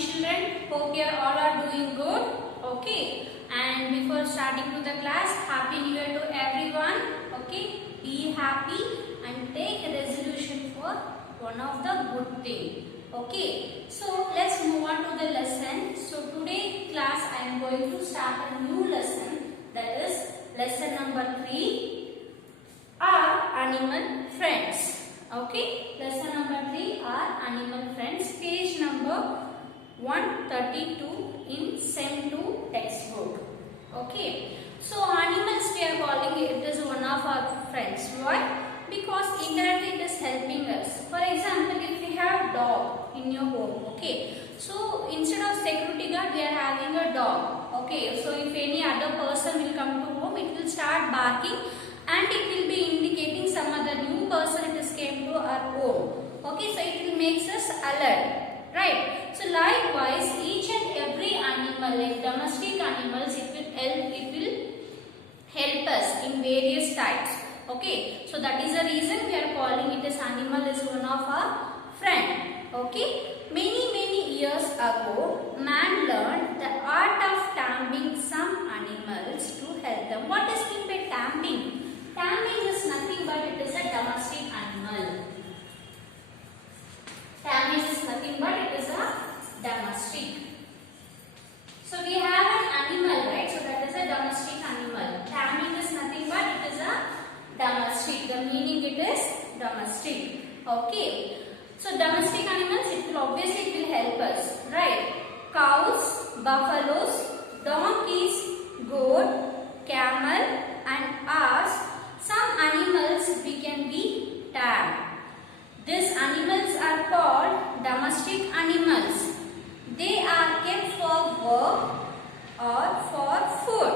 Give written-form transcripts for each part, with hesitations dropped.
children. Hope you all are doing good. Okay. And before starting to the class, Happy New Year to everyone. Okay. Be happy and take a resolution for one of the good thing. Okay. So let's move on to the lesson. So today class I am going to start a new lesson, that is lesson number 3. Are animal friends. Okay, lesson number 3 are animal friends, page number 132 in SEM 2 textbook. Okay, so animals we are calling it is one of our friends. Why? Because indirectly it is helping us. For example, if we have dog in your home, okay, so instead of security guard we are having a dog. Okay, so if any other person will come to home, it will start barking and it will be indicating some other new person it is came to our home. Okay, so it will makes us alert, right? So likewise, each and every animal, like domestic animals, it will help us in various types. Okay, so that is the reason we are calling it as animal is one of our friend. Okay, many years ago, man learned the art of taming some animals to help them. What is meant by taming? Taming is nothing but it is a domestic animal. Taming is nothing but it is a domestic. So we have an animal, right? So that is a domestic animal. Taming is nothing but it is a domestic. The meaning it is domestic. Okay. So domestic animals, it will obviously help us, right? Cows, buffaloes, donkeys, goat, camel and ass. Some animals we can be tamed. These animals are called domestic animals. They are kept for work or for food.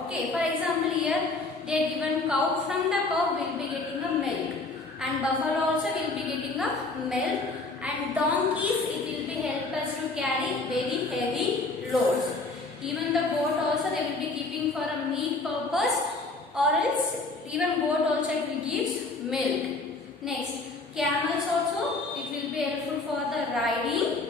Okay, for example here they are given cow. From the cow we will be getting a milk, and buffalo also will be getting a milk, and donkeys it will be help us to carry very heavy loads. Even the goat also they will be keeping for a meat purpose, or else even goat also it will gives milk. Next, camels also it will be helpful for the riding.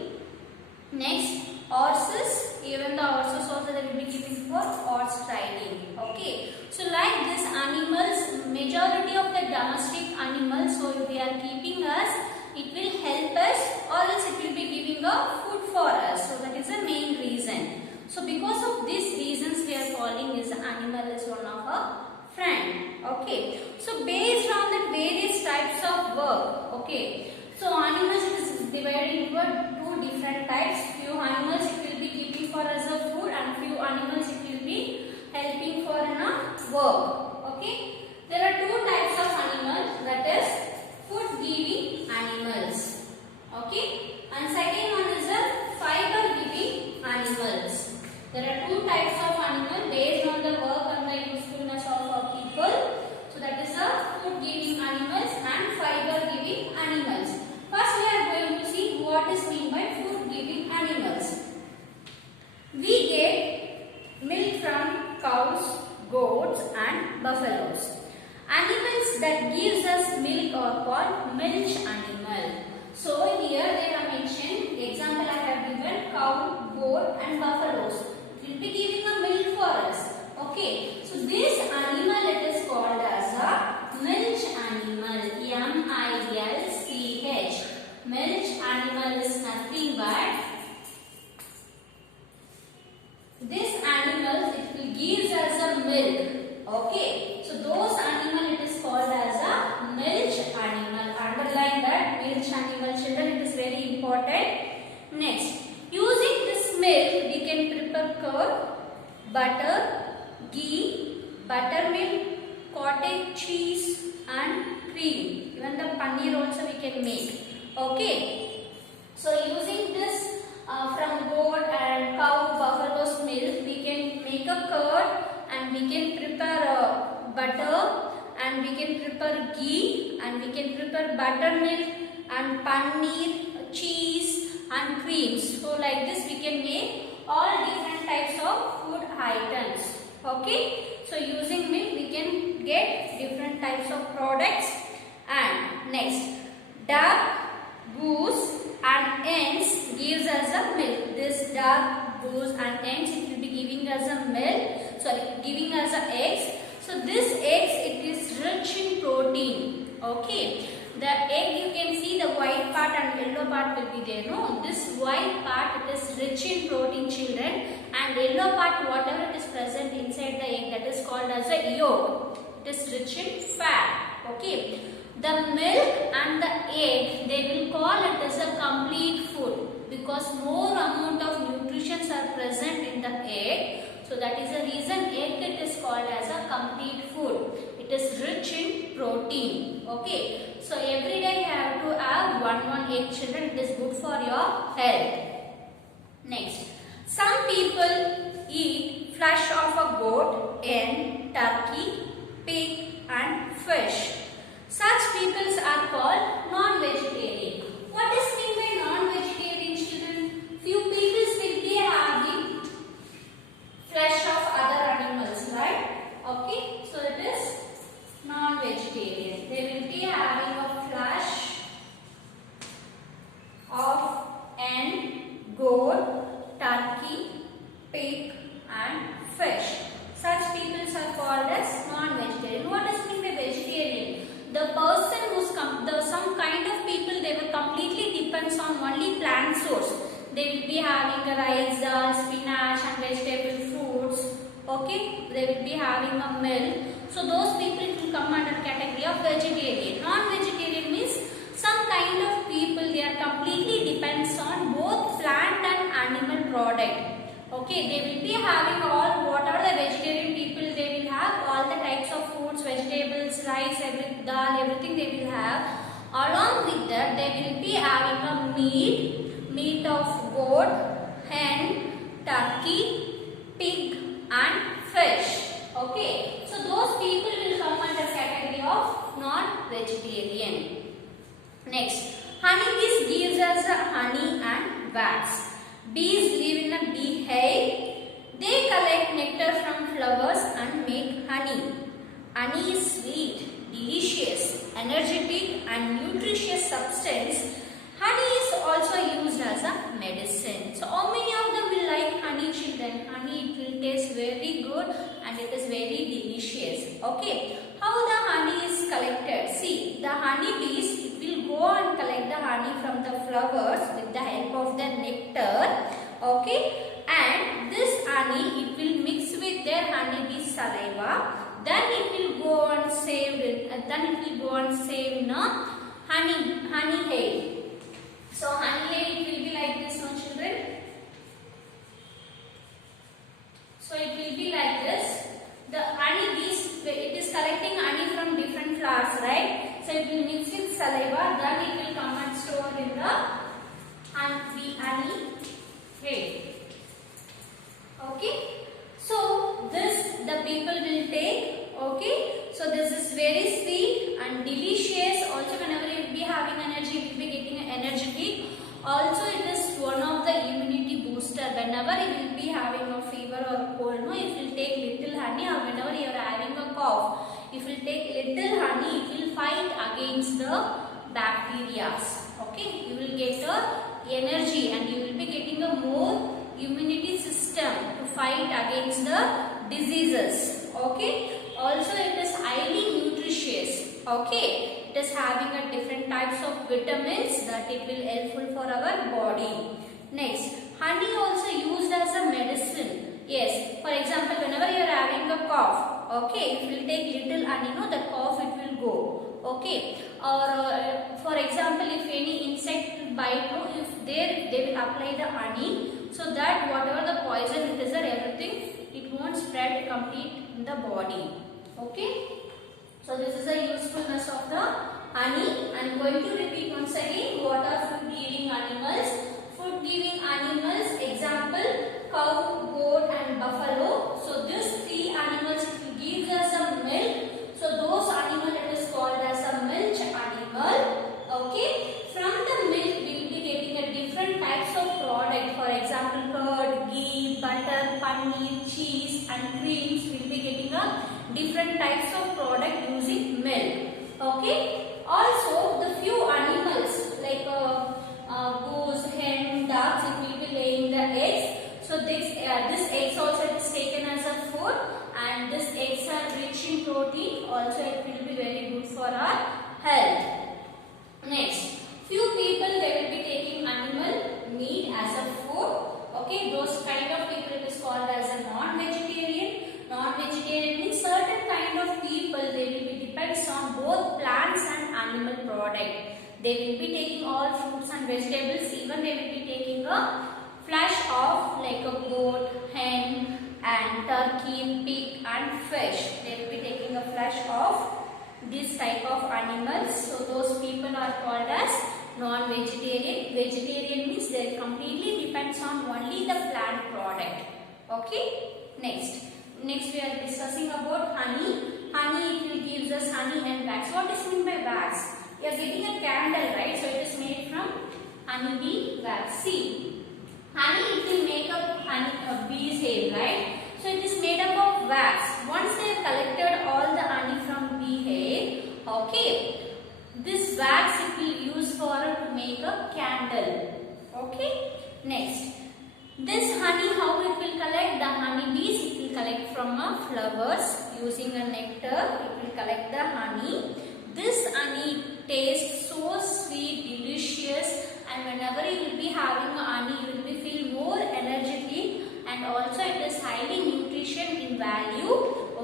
Next, horses, even the horses also they will be keeping for horse riding. Okay, so like this animals, majority of the domestic animals, so if they are keeping us, it will help us, or else it will be giving a food for us. So that is the main reason. So because of these reasons we are calling this animal as one of our friend. Okay, so based on the various types of work, okay, so animals is divided into two different types. Few animals it will be keeping for us a food, and few animals it will be helping for work. Okay, there are two types of animals, that is food giving animals. Okay, and second one is a fiber giving animals. There are two types of animals based on the work and the usefulness of people. So that is the food giving animals and fiber giving animals. First we are going to see what is meant by food giving animals. We get milk from cows, goats and buffaloes. Animals that gives us milk are called milch animal. So here they are mentioned, the example I have given, cow, goat and buffaloes. It will be giving a milk for us. Okay, so this animal it is called as a milch animal. M-I-L-C-H. Milch animal is nothing but this animal it will gives us a milk. Okay, so those animal it is called as a milch animal. Underline that, milch animal, children, it is very important. Next, using this milk we can prepare curd, butter, ghee, buttermilk, cottage cheese and cream. Even the paneer also we can make. Okay, so using this from goat and cow, buffalo's milk, we can make a curd, and we can prepare butter, and we can prepare ghee, and we can prepare buttermilk and paneer, cheese and creams. So like this we can make all different types of food items. Okay, so using milk we can get different types of products. And next, duck, goose, and ends gives us a milk. This dark goes and ends, it will be giving us a milk, sorry, giving us a eggs. So this eggs, it is rich in protein. Okay, the egg, you can see the white part and yellow part will be there. No, this white part, it is rich in protein, children, and yellow part, whatever it is present inside the egg, that is called as a yolk. It is rich in fat. Okay, the milk and the egg, they will call it as a complete food because more amount of nutrients are present in the egg. So that is the reason egg, it is called as a complete food. It is rich in protein. Okay, so every day you have to have one egg, children. It is good for your health. Next, some people eat flesh of a goat, hen, turkey, pig and fish. Such peoples are called non-vegetarian. What is mean by non-vegetarian, children? Few peoples will be having flesh of other animals, right? Okay, so it is non-vegetarian. They will be having a flesh of hen, goat, turkey, pig and fish. Such peoples are called as non-vegetarian. What does mean by vegetarian? The person who's some kind of people, they will completely depends on only plant source. They will be having a rice, spinach and vegetable fruits. Okay, they will be having a milk. So those people will come under category of vegetarian. Non-vegetarian means some kind of people, they are completely depends on both plant and animal product. Okay, they will be having all whatever the vegetarian people, they will have all the types of foods, vegetables, rice, dal, everything they will have. Along with that, they will be having a meat of goat, hen, turkey, pig and fish. Okay, so those people will come under category of non-vegetarian. Next, honeybees gives us a honey and wax. Bees live in a bee hive. They collect nectar from flowers and make honey. Honey is sweet, delicious, energetic and nutritious substance. Honey is also used as a medicine. So how many of them will like honey, children? Honey, it will taste very good and it is very delicious. Okay, how the honey is collected? See, the honeybees, it will go and collect the honey from the flowers with the help of the nectar. Okay, and this honey, it will mix with their honeybee saliva. Then it will go and save it. In a honey hive. So honey hive, it will be like this, no children? So it will be like this. The honeybees, it is collecting honey from different flowers, right? So it will mix with saliva, then it will come and store in the honey hive. Okay. So this the people will take. Okay. So this is very sweet and delicious. Also, whenever you will be having energy, you will be getting energetic. Also, it is one of the immunity booster. Whenever you will be having a fever or cold, no, if you will take little honey, or whenever you are having a cough, if you will take little honey, it will fight against the bacteria. Okay, you will get the energy and you will be getting a more immunity system to fight against the diseases. Okay, also it is highly nutritious. Okay, it is having a different types of vitamins that it will helpful for our body. Next, honey also used as a medicine. Yes, for example, whenever you are having a cough, okay, if you take little honey, no, the cough it will go. Okay, or for example, if any insect bite, no, if they will apply the honey, so that whatever the poison it is, everything it won't spread complete in the body. Okay, so this is the usefulness of the honey. I am going to repeat once again. What are food giving animals? Food giving animals, example, cow, goat and buffalo. So these three animals, it will give us a milk. So those animals, it is called as a milk animal. Okay, from the milk we will be getting a different types of product. For example, curd, ghee, butter, paneer, cheese and creams. We will be getting a different types of product using milk. Okay, also the few animals like goat, They will be taking all fruits and vegetables. Even they will be taking a flesh of like a goat, hen, and turkey, pig, and fish. They will be taking a flesh of this type of animals. So those people are called as non-vegetarian. Vegetarian means they completely depends on only the plant product. Okay. Next we are discussing about honey. Honey, it will gives us honey and wax. What is meant by wax? You are getting a candle, right? So it is made from honeybee wax. See, honey, it will make up a bee's hair, right? So it is made up of wax. Once they have collected all the honey from bee hair, okay, this wax it will use for to make a candle. Okay. Next, this honey, how it will collect? The honey bees, it will collect from flowers using a nectar. It will collect the honey. This honey tastes so sweet, delicious, and whenever you will be having honey, you will be feel more energetic, and also it is highly nutrition in value.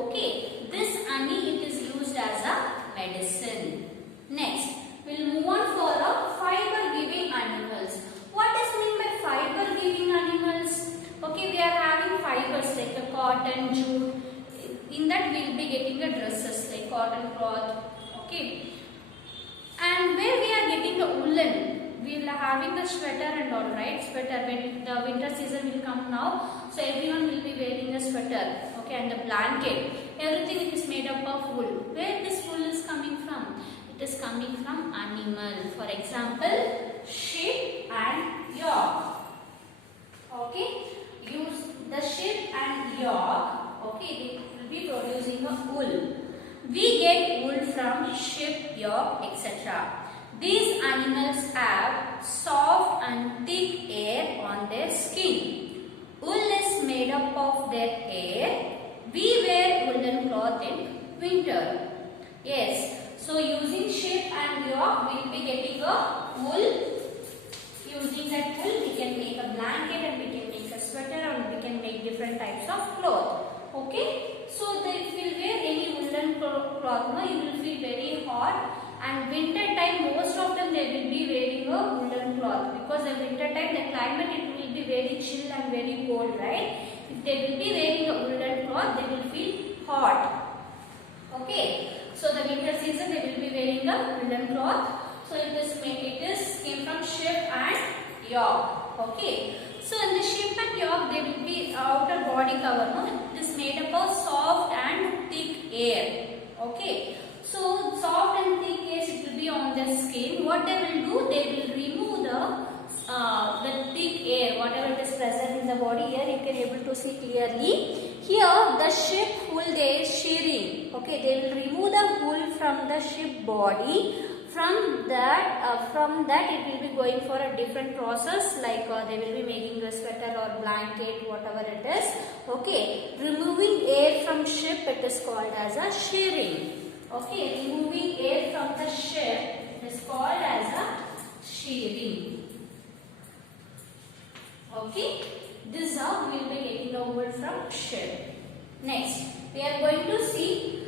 Okay, this honey it is used as a medicine. Next, we'll move on for a fiber-giving animals. What is meant by fiber-giving animals? Okay, we are having fibers like a cotton, jute. In that we will be getting the dresses like cotton cloth. Okay, and where we are getting the woolen, we will having the sweater and all, right? Sweater, when the winter season will come now, so everyone will be wearing a sweater. Okay, and the blanket. Everything is made up of wool. Where this wool is coming from? It is coming from animal. For example, sheep and yak. Okay, use the sheep and yak. Okay, they will be producing a wool. We get wool from sheep, yak, etc. These animals have soft and thick hair on their skin. Wool is made up of their hair. We wear woolen cloth in winter. Yes, so using sheep and yak, we will be getting a wool. Using that wool, we can make a blanket and we can make a sweater and we can make different types of cloth. Okay, so if you wear any woolen cloth, no, you will feel very hot. And winter time, most of them they will be wearing a woolen cloth, because in winter time the climate it will be very chill and very cold, right? If they will be wearing a woolen cloth, they will feel hot. Okay, so the winter season they will be wearing a woolen cloth. So it came from sheep and yak. Okay, so in the sheep and yak they will be outer body cover, no? It is made up of soft and thick hair. Okay, so soft and thick hairs it will be on their skin. What they will do? They will remove the thick hair, whatever it is present in the body. Here you can able to see clearly. Here the sheep wool they is shearing. Okay, they will remove the wool from the sheep body. From that it will be going for a different process, like they will be making a sweater or blanket, whatever it is. Okay, removing hair from sheep, it is called as a shearing. Okay, removing hair from the sheep is called as a shearing. Okay, this is how we will be getting the wool from sheep. Next, we are going to see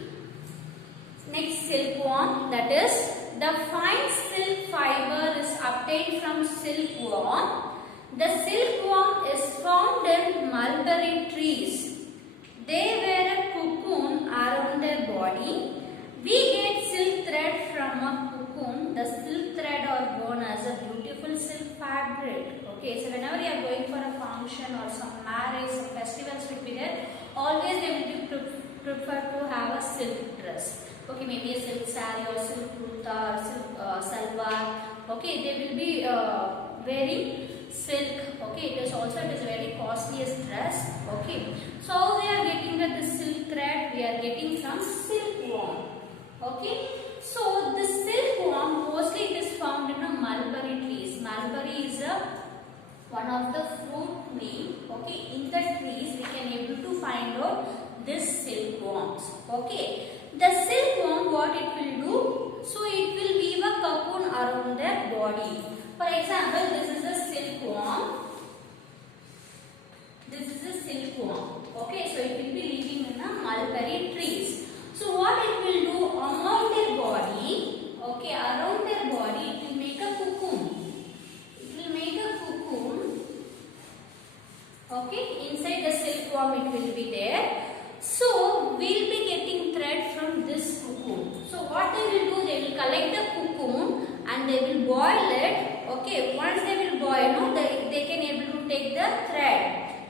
next silkworm, that is the fine silk fiber is obtained from silkworm. The silkworm is found in mulberry trees. They wear a cocoon around their body. We get silk thread from a cocoon. The silk thread are worn as a beautiful silk fabric. Okay, so whenever you are going for a function or some marriage, some festivals will be there, always they will be prefer to have a silk dress. Okay, maybe a silk saree or silk kurta or silk salwar. Okay, they will be wearing silk. Okay, it is very costliest dress. Okay, so we are getting the silk thread. We are getting from silkworm. Okay, so the silkworm mostly it is found in a mulberry trees. Mulberry is one of the fruit name. Okay, in the trees we can able to find out this silkworms. Okay. The silkworm, what it will do? So it will weave a cocoon around their body. For example, this is a silkworm. This is a silkworm. Okay, so it will be living in a mulberry trees. So what it will do around their body? Okay, around their body it will be there. So we'll be getting thread from this cocoon. So what they will do, they will collect the cocoon and they will boil it. Okay, once they will boil, no, they can able to take the thread.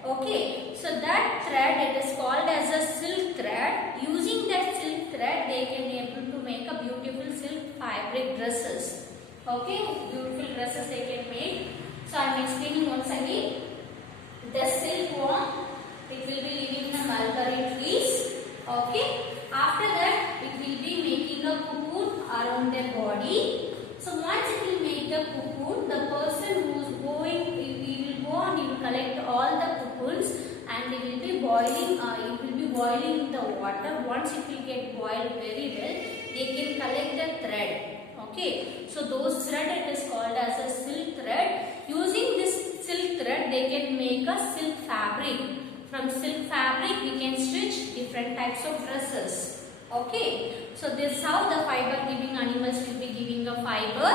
Okay, so that thread, it is called as a silk thread. Using that silk thread, they can able to make a beautiful silk fabric dresses. Okay, beautiful dresses they can make. So I am explaining once again. The silkworm, it will be living in the mulberry trees. Okay, after that it will be making a cocoon around their body. So once it will make the cocoon, the person who is going, he will go and he will collect all the cocoons and they will be boiling. It will be boiling in the water. Once it will get boiled very well, they can collect the thread. Okay, so those thread, it is called as a silk thread. Using this silk thread, they can make a silk fabric. From silk fabric, we can stitch different types of dresses. Okay, so this is how the fiber giving animals will be giving a fiber.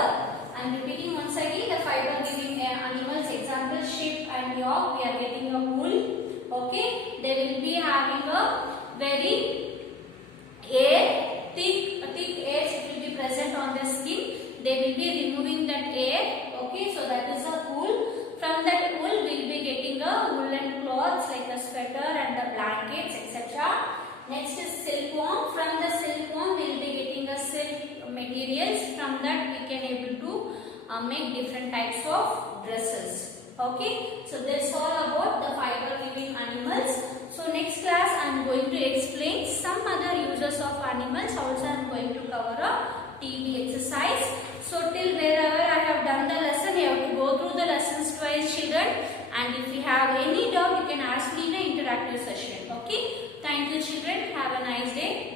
I am repeating once again, the fiber giving animals, example sheep and yak, we are getting a wool. Okay, they will be having a very thick air, it will be present on the skin. They will be removing that air. Okay, so that is a wool. From that wool, we will be getting a woolen cloths like a sweater and the blankets, etc. Next is silkworm. From the silkworm, we will be getting a silk materials. From that, we can able to make different types of dresses. Okay, so that's all about the fiber giving animals. So next class, I am going to explain some other uses of animals. Also, I am going to cover a TB exercise. So till wherever I have done the lesson, you have to go through the lessons twice, children. And if you have any doubt, you can ask me in an interactive session. Okay. Thank you, children. Have a nice day.